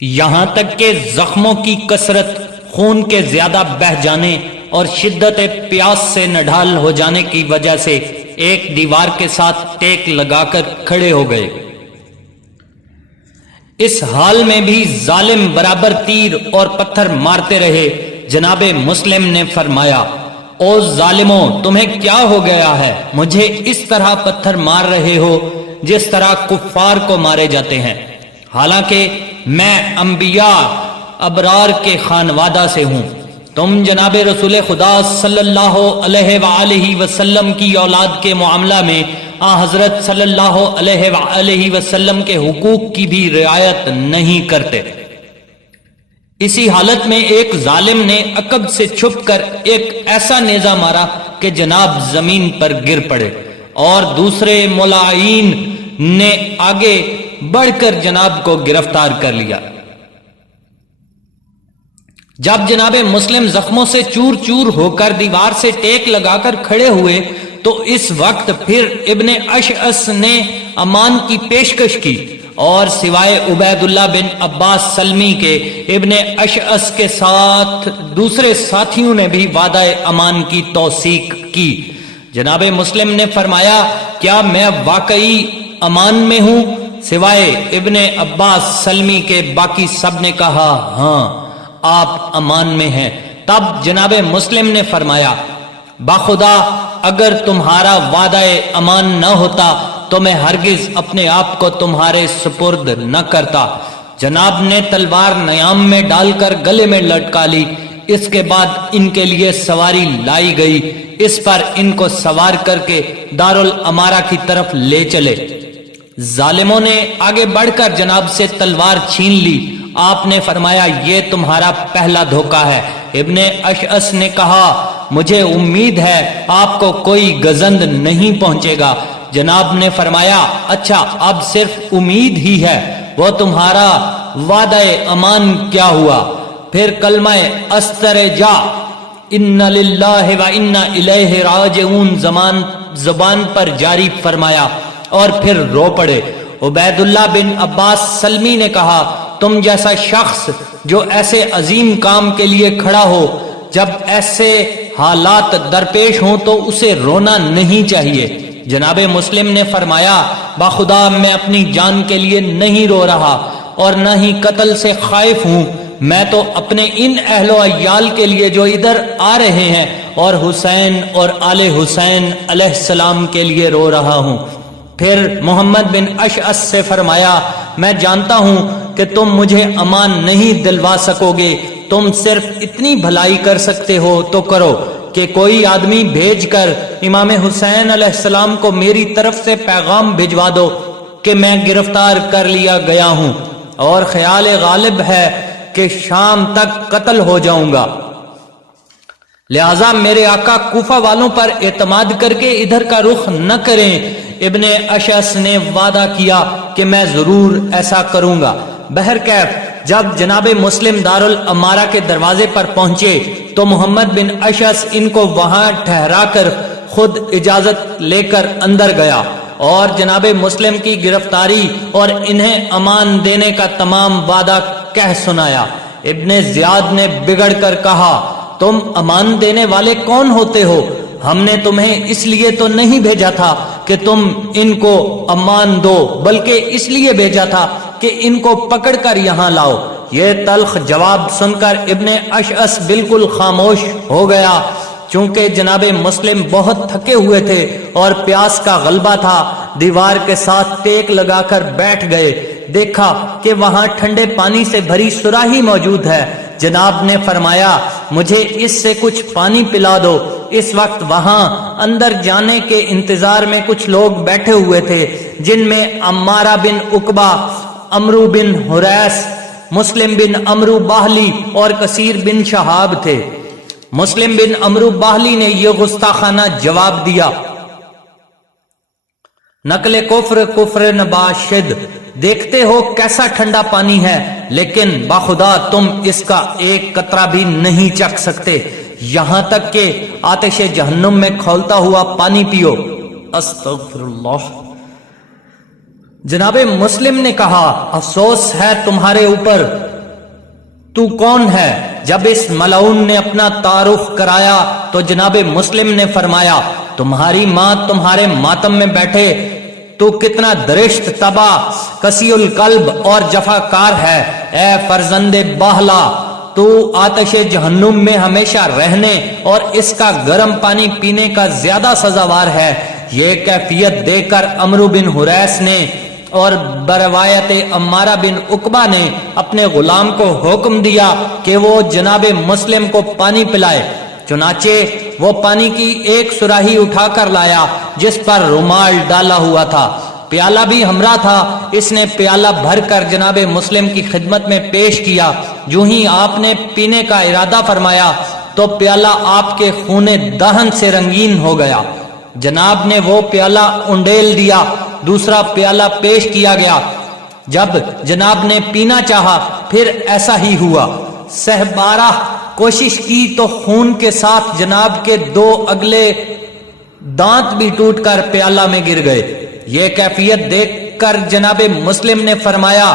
یہاں تک کہ زخموں کی کثرت، خون کے زیادہ بہہ جانے اور شدت پیاس سے نڈھال ہو جانے کی وجہ سے ایک دیوار کے ساتھ ٹیک لگا کر کھڑے ہو گئے۔ اس حال میں بھی ظالم برابر تیر اور پتھر مارتے رہے۔ جناب مسلم نے فرمایا، او ظالموں، تمہیں کیا ہو گیا ہے؟ مجھے اس طرح پتھر مار رہے ہو جس طرح کفار کو مارے جاتے ہیں، حالانکہ میں انبیاء ابرار کے خانوادہ سے ہوں۔ تم جناب رسول خدا صلی اللہ علیہ وآلہ وسلم کی اولاد کے معاملہ میں حضرت صلی اللہ علیہ وآلہ وسلم کے حقوق کی بھی رعایت نہیں کرتے۔ اسی حالت میں ایک ظالم نے عقب سے چھپ کر ایک ایسا نیزہ مارا کہ جناب زمین پر گر پڑے، اور دوسرے ملائین نے آگے بڑھ کر جناب کو گرفتار کر لیا۔ جب جناب مسلم زخموں سے چور چور ہو کر دیوار سے ٹیک لگا کر کھڑے ہوئے تو اس وقت پھر ابن اشعث نے امان کی پیشکش کی، اور سوائے عبید اللہ بن عباس سلمی کے ابن اشعث کے ساتھ دوسرے ساتھیوں نے بھی وعدہ امان کی توثیق کی۔ جناب مسلم نے فرمایا، کیا میں واقعی امان میں ہوں؟ سوائے ابن عباس سلمی کے باقی سب نے کہا، ہاں آپ امان میں ہیں۔ تب جناب مسلم نے فرمایا، باخدا اگر تمہارا وعدہ امان نہ ہوتا تو میں ہرگز اپنے آپ کو تمہارے سپرد نہ کرتا۔ جناب نے تلوار نیام میں ڈال کر گلے میں لٹکا لی۔ اس کے بعد ان کے لیے سواری لائی گئی، اس پر ان کو سوار کر کے دارالامارہ کی طرف لے چلے۔ ظالموں نے آگے بڑھ کر جناب سے تلوار چھین لی۔ آپ نے فرمایا، یہ تمہارا پہلا دھوکہ ہے۔ ابن اشعث نے کہا، مجھے امید ہے آپ کو کوئی گزند نہیں پہنچے گا۔ جناب نے فرمایا، اچھا اب صرف امید ہی ہے، وہ تمہارا وعدہ امان کیا ہوا؟ پھر کلمہ استرجا ان للہ و انا الیہ راجعون زبان پر جاری فرمایا اور پھر رو پڑے۔ عبید اللہ بن عباس سلمی نے کہا، تم جیسا شخص جو ایسے عظیم کام کے لیے کھڑا ہو، جب ایسے حالات درپیش ہوں تو اسے رونا نہیں چاہیے۔ جناب مسلم نے فرمایا، باخدا میں اپنی جان کے لیے نہیں رو رہا اور نہ ہی قتل سے خائف ہوں، میں تو اپنے ان اہل و عیال کے لیے جو ادھر آ رہے ہیں اور حسین اور آل حسین علیہ السلام کے لیے رو رہا ہوں۔ پھر محمد بن اشعث سے فرمایا، میں جانتا ہوں کہ تم مجھے امان نہیں دلوا سکو گے، تم صرف اتنی بھلائی کر سکتے ہو تو کرو کہ کوئی آدمی بھیج کر امام حسین علیہ السلام کو میری طرف سے پیغام بھجوا دو کہ میں گرفتار کر لیا گیا ہوں اور خیال غالب ہے کہ شام تک قتل ہو جاؤں گا، لہذا میرے آقا کوفہ والوں پر اعتماد کر کے ادھر کا رخ نہ کریں۔ ابن اشعث نے وعدہ کیا کہ میں ضرور ایسا کروں گا۔ بہرکیف جب جناب مسلم دارالامارہ کے دروازے پر پہنچے تو محمد بن اشعث ان کو وہاں ٹھہرا کر خود اجازت لے کر اندر گیا اور جناب مسلم کی گرفتاری اور انہیں امان دینے کا تمام وعدہ کہہ سنایا۔ ابن زیاد نے بگڑ کر کہا، تم امان دینے والے کون ہوتے ہو؟ ہم نے تمہیں اس لیے تو نہیں بھیجا تھا کہ تم ان کو امان دو، بلکہ اس لیے بھیجا تھا کہ ان کو پکڑ کر یہاں لاؤ۔ یہ تلخ جواب سن کر ابن اشعث بالکل خاموش ہو گیا۔ چونکہ جناب مسلم بہت تھکے ہوئے تھے اور پیاس کا غلبہ تھا، دیوار کے ساتھ ٹیک لگا کر بیٹھ گئے۔ دیکھا کہ وہاں ٹھنڈے پانی سے بھری سراہی موجود ہے۔ جناب نے فرمایا، مجھے اس سے کچھ پانی پلا دو۔ اس وقت وہاں اندر جانے کے انتظار میں کچھ لوگ بیٹھے ہوئے تھے، جن میں عمارہ بن عقبہ، عمرو بن حریث، مسلم بن عمرو باہلی اور کثیر بن شہاب تھے۔ مسلم بن عمرو باہلی نے یہ گستاخانہ جواب دیا، نقل کفر کفر نباشد، دیکھتے ہو کیسا ٹھنڈا پانی ہے، لیکن باخدا تم اس کا ایک قطرہ بھی نہیں چکھ سکتے، یہاں تک کہ آتش جہنم میں کھولتا ہوا پانی پیو۔ استغفر اللہ۔ جناب مسلم نے کہا، افسوس ہے تمہارے اوپر، تو کون ہے؟ جب اس ملعون نے اپنا تعارف کرایا تو جناب مسلم نے فرمایا تمہاری ماں تمہارے ماتم میں بیٹھے، تو کتنا درشت، تباہ، کسی القلب اور جفاکار ہے۔ اے فرزند باہلا، تو آتش جہنم میں ہمیشہ رہنے اور اس کا گرم پانی پینے کا زیادہ سزاوار ہے۔ یہ کیفیت دے کر عمرو بن حریث نے اور بروایت عمارہ بن عقبہ نے اپنے غلام کو حکم دیا کہ وہ جناب مسلم کو پانی پلائے۔ چنانچہ وہ پانی کی ایک سراہی اٹھا کر لایا جس پر رومال ڈالا ہوا تھا، پیالہ بھی ہمراہ تھا۔ اس نے پیالہ بھر کر جناب مسلم کی خدمت میں پیش کیا۔ جو ہی آپ نے پینے کا ارادہ فرمایا تو پیالہ آپ کے خون دہن سے رنگین ہو گیا۔ جناب نے وہ پیالہ انڈیل دیا، دوسرا پیالہ پیش کیا گیا۔ جب جناب نے پینا چاہا پھر ایسا ہی ہوا۔ سہ12 کوشش کی تو خون کے ساتھ جناب کے 2 اگلے دانت بھی ٹوٹ کر پیالہ میں گر گئے۔ یہ کیفیت دیکھ کر جناب مسلم نے فرمایا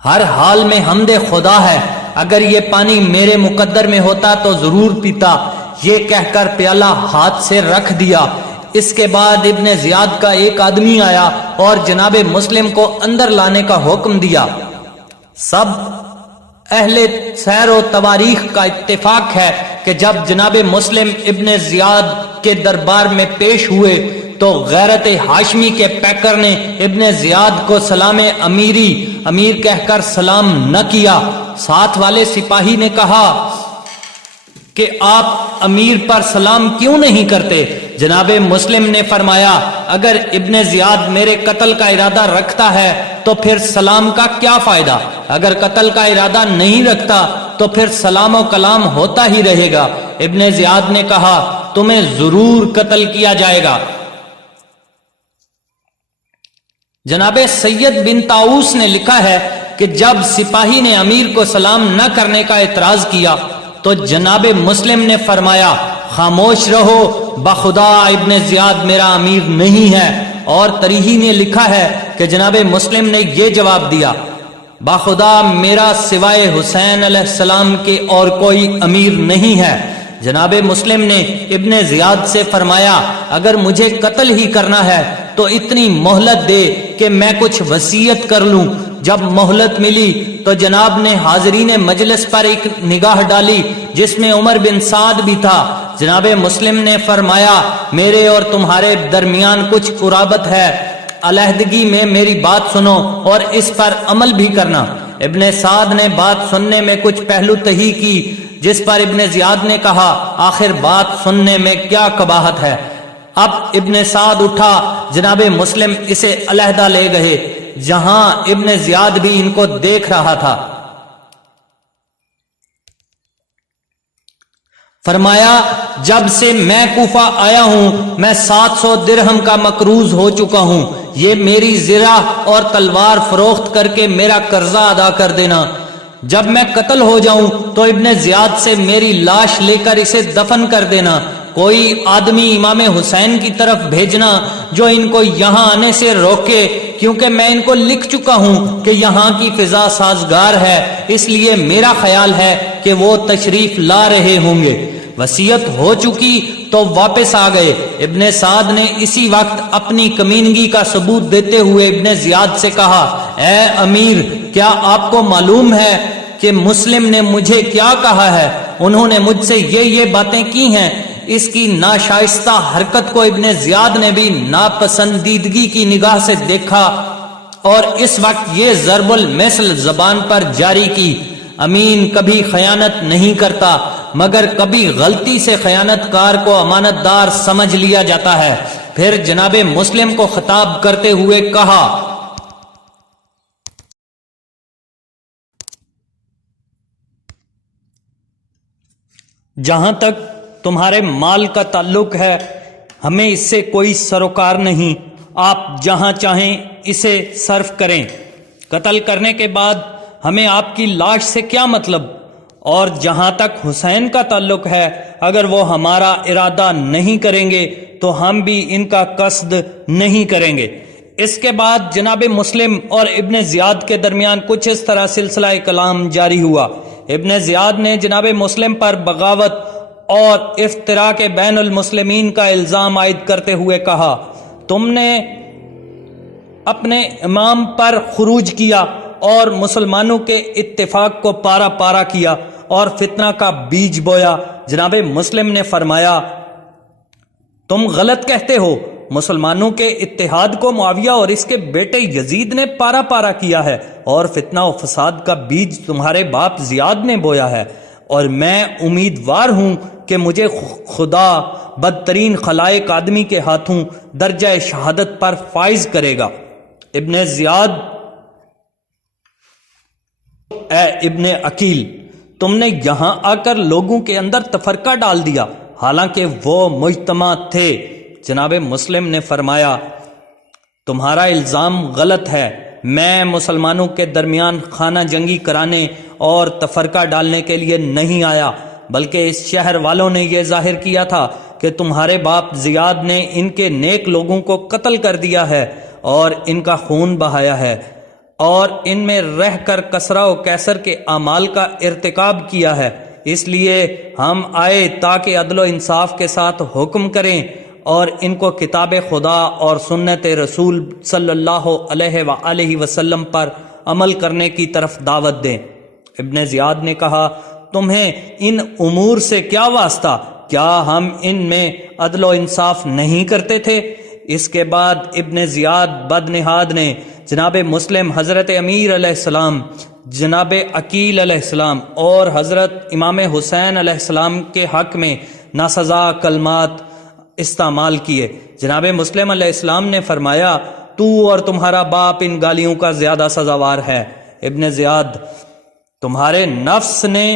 ہر حال میں حمد خدا ہے، اگر یہ پانی میرے مقدر میں ہوتا تو ضرور پیتا۔ یہ کہہ کر پیالہ ہاتھ سے رکھ دیا۔ اس کے بعد ابن زیاد کا ایک آدمی آیا اور جناب مسلم کو اندر لانے کا حکم دیا۔ سب اہل سیر و تواریخ کا اتفاق ہے کہ جب جناب مسلم ابن زیاد کے دربار میں پیش ہوئے تو غیرت ہاشمی کے پیکر نے ابن زیاد کو سلام امیر کہہ کر سلام نہ کیا۔ ساتھ والے سپاہی نے کہا کہ آپ امیر پر سلام کیوں نہیں کرتے؟ جناب مسلم نے فرمایا اگر ابن زیاد میرے قتل کا ارادہ رکھتا ہے تو پھر سلام کا کیا فائدہ، اگر قتل کا ارادہ نہیں رکھتا تو پھر سلام و کلام ہوتا ہی رہے گا۔ ابن زیاد نے کہا تمہیں ضرور قتل کیا جائے گا۔ جناب سید بن طاؤس نے لکھا ہے کہ جب سپاہی نے امیر کو سلام نہ کرنے کا اعتراض کیا تو جناب مسلم نے فرمایا خاموش رہو، بخدا ابن زیاد میرا امیر نہیں ہے۔ اور تریہی نے لکھا ہے کہ جناب مسلم نے یہ جواب دیا بخدا میرا سوائے حسین علیہ السلام کے اور کوئی امیر نہیں ہے۔ جناب مسلم نے ابن زیاد سے فرمایا اگر مجھے قتل ہی کرنا ہے تو اتنی مہلت دے کہ میں کچھ وصیت کر لوں۔ جب مہلت ملی تو جناب نے حاضرین مجلس پر ایک نگاہ ڈالی جس میں عمر بن سعد بھی تھا۔ جناب مسلم نے فرمایا میرے اور تمہارے درمیان کچھ قرابت ہے، علیحدگی میں میری بات سنو اور اس پر عمل بھی کرنا۔ ابن سعد نے بات سننے میں کچھ پہلو تہی کی، جس پر ابن زیاد نے کہا آخر بات سننے میں کیا قباحت ہے۔ اب ابن سعد اٹھا، جناب مسلم اسے علیحدہ لے گئے جہاں ابن زیاد بھی ان کو دیکھ رہا تھا۔ فرمایا جب سے میں کوفہ آیا ہوں میں 700 درہم کا مقروض ہو چکا ہوں، یہ میری زرہ اور تلوار فروخت کر کے میرا قرضہ ادا کر دینا۔ جب میں قتل ہو جاؤں تو ابن زیاد سے میری لاش لے کر اسے دفن کر دینا۔ کوئی آدمی امام حسین کی طرف بھیجنا جو ان کو یہاں آنے سے روکے، کیونکہ میں ان کو لکھ چکا ہوں کہ یہاں کی فضا سازگار ہے، اس لیے میرا خیال ہے کہ وہ تشریف لا رہے ہوں گے۔ وصیت ہو چکی تو واپس آ گئے۔ ابن سعد نے اسی وقت اپنی کمینگی کا ثبوت دیتے ہوئے ابن زیاد سے کہا اے امیر، کیا آپ کو معلوم ہے کہ مسلم نے مجھے کیا کہا ہے؟ انہوں نے مجھ سے یہ باتیں کی ہیں۔ اس کی ناشائستہ حرکت کو ابن زیاد نے بھی ناپسندیدگی کی نگاہ سے دیکھا اور اس وقت یہ ضرب المثل زبان پر جاری کی، امین کبھی خیانت نہیں کرتا مگر کبھی غلطی سے خیانت کار کو امانت دار سمجھ لیا جاتا ہے۔ پھر جناب مسلم کو خطاب کرتے ہوئے کہا جہاں تک تمہارے مال کا تعلق ہے ہمیں اس سے کوئی سروکار نہیں، آپ جہاں چاہیں اسے صرف کریں۔ قتل کرنے کے بعد ہمیں آپ کی لاش سے کیا مطلب؟ اور جہاں تک حسین کا تعلق ہے اگر وہ ہمارا ارادہ نہیں کریں گے تو ہم بھی ان کا قصد نہیں کریں گے۔ اس کے بعد جناب مسلم اور ابن زیاد کے درمیان کچھ اس طرح سلسلہ کلام جاری ہوا۔ ابن زیاد نے جناب مسلم پر بغاوت اور افتراء کے بین المسلمین کا الزام عائد کرتے ہوئے کہا، تم نے اپنے امام پر خروج کیا اور مسلمانوں کے اتفاق کو پارا پارا کیا اور فتنہ کا بیج بویا۔ جناب مسلم نے فرمایا، تم غلط کہتے ہو، مسلمانوں کے اتحاد کو معاویہ اور اس کے بیٹے یزید نے پارا پارا کیا ہے، اور فتنہ و فساد کا بیج تمہارے باپ زیاد نے بویا ہے، اور میں امیدوار ہوں کہ مجھے خدا بدترین خلائق آدمی کے ہاتھوں درجہ شہادت پر فائز کرے گا۔ ابن زیاد، اے ابن عقیل، تم نے یہاں آ کر لوگوں کے اندر تفرقہ ڈال دیا، حالانکہ وہ مجتمع تھے۔ جناب مسلم نے فرمایا، تمہارا الزام غلط ہے، میں مسلمانوں کے درمیان خانہ جنگی کرانے اور تفرقہ ڈالنے کے لیے نہیں آیا، بلکہ اس شہر والوں نے یہ ظاہر کیا تھا کہ تمہارے باپ زیاد نے ان کے نیک لوگوں کو قتل کر دیا ہے اور ان کا خون بہایا ہے، اور ان میں رہ کر کسرا و کیسر کے اعمال کا ارتکاب کیا ہے۔ اس لیے ہم آئے تاکہ عدل و انصاف کے ساتھ حکم کریں اور ان کو کتاب خدا اور سنت رسول صلی اللہ علیہ وآلہ وسلم پر عمل کرنے کی طرف دعوت دیں۔ ابن زیاد نے کہا، تمہیں ان امور سے کیا واسطہ؟ کیا ہم ان میں عدل و انصاف نہیں کرتے تھے؟ اس کے بعد ابن زیاد بدنہاد نے جناب مسلم، حضرت امیر علیہ السلام، جناب عقیل علیہ السلام اور حضرت امام حسین علیہ السلام کے حق میں ناسزا کلمات استعمال کیے۔ جناب مسلم علیہ السلام نے فرمایا، تو اور تمہارا باپ ان گالیوں کا زیادہ سزاوار ہے۔ ابن زیاد، تمہارے نفس نے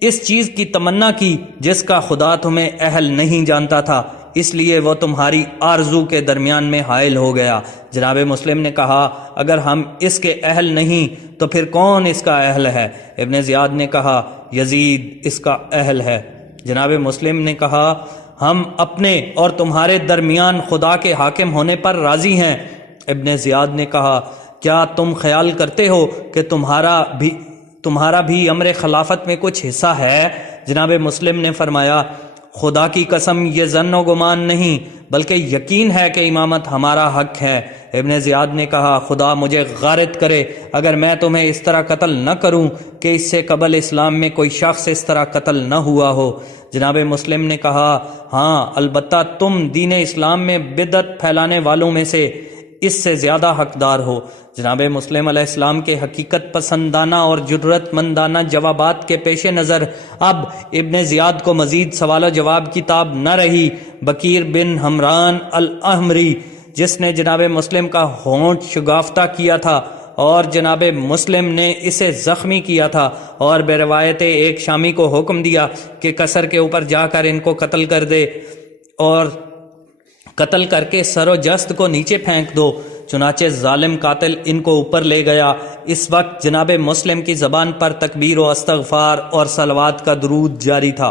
اس چیز کی تمنا کی جس کا خدا تمہیں اہل نہیں جانتا تھا، اس لیے وہ تمہاری آرزو کے درمیان میں حائل ہو گیا۔ جناب مسلم نے کہا، اگر ہم اس کے اہل نہیں تو پھر کون اس کا اہل ہے؟ ابن زیاد نے کہا، یزید اس کا اہل ہے۔ جناب مسلم نے کہا، ہم اپنے اور تمہارے درمیان خدا کے حاکم ہونے پر راضی ہیں۔ ابن زیاد نے کہا، کیا تم خیال کرتے ہو کہ تمہارا بھی امر خلافت میں کچھ حصہ ہے؟ جناب مسلم نے فرمایا، خدا کی قسم یہ ظن و گمان نہیں بلکہ یقین ہے کہ امامت ہمارا حق ہے۔ ابن زیاد نے کہا، خدا مجھے غارت کرے اگر میں تمہیں اس طرح قتل نہ کروں کہ اس سے قبل اسلام میں کوئی شخص اس طرح قتل نہ ہوا ہو۔ جناب مسلم نے کہا، ہاں البتہ تم دین اسلام میں بدعت پھیلانے والوں میں سے اس سے زیادہ حقدار ہو۔ جناب مسلم علیہ السلام کے حقیقت پسندانہ اور جرت مندانہ جوابات کے پیش نظر اب ابن زیاد کو مزید سوال و جواب کی تاب نہ رہی۔ بکیر بن حمران الاحمری، جس نے جناب مسلم کا ہونٹ شگافتہ کیا تھا اور جناب مسلم نے اسے زخمی کیا تھا، اور بے روایت ایک شامی کو حکم دیا کہ کسر کے اوپر جا کر ان کو قتل کر دے اور قتل کر کے سر و جست کو نیچے پھینک دو۔ چنانچہ ظالم قاتل ان کو اوپر لے گیا۔ اس وقت جناب مسلم کی زبان پر تکبیر و استغفار اور صلوات کا درود جاری تھا۔